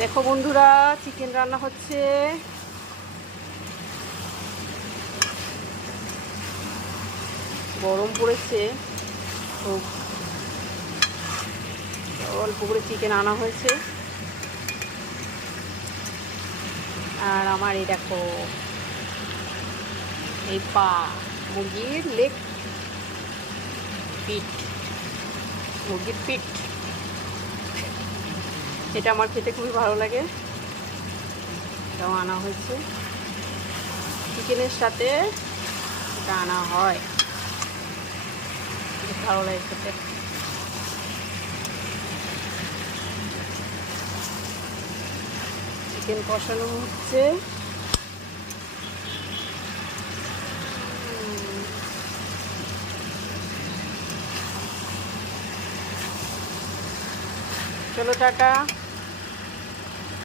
দেখো বন্ধুরা, চিকেন রান্না হচ্ছে। গরম পড়েছে, তো অল্প করে চিকেন আনা হয়েছে। আর আমার এই দেখো, এই পা, মুরগির লেগ পিঠ, মুরগির পিঠ, এটা আমার খেতে খুবই ভালো লাগে। এটাও আনা হয়েছে, চিকেনের সাথে এটা আনা হয়, ভালো লাগে খেতে। চিকেন কষানো হচ্ছে। চলো টাটা।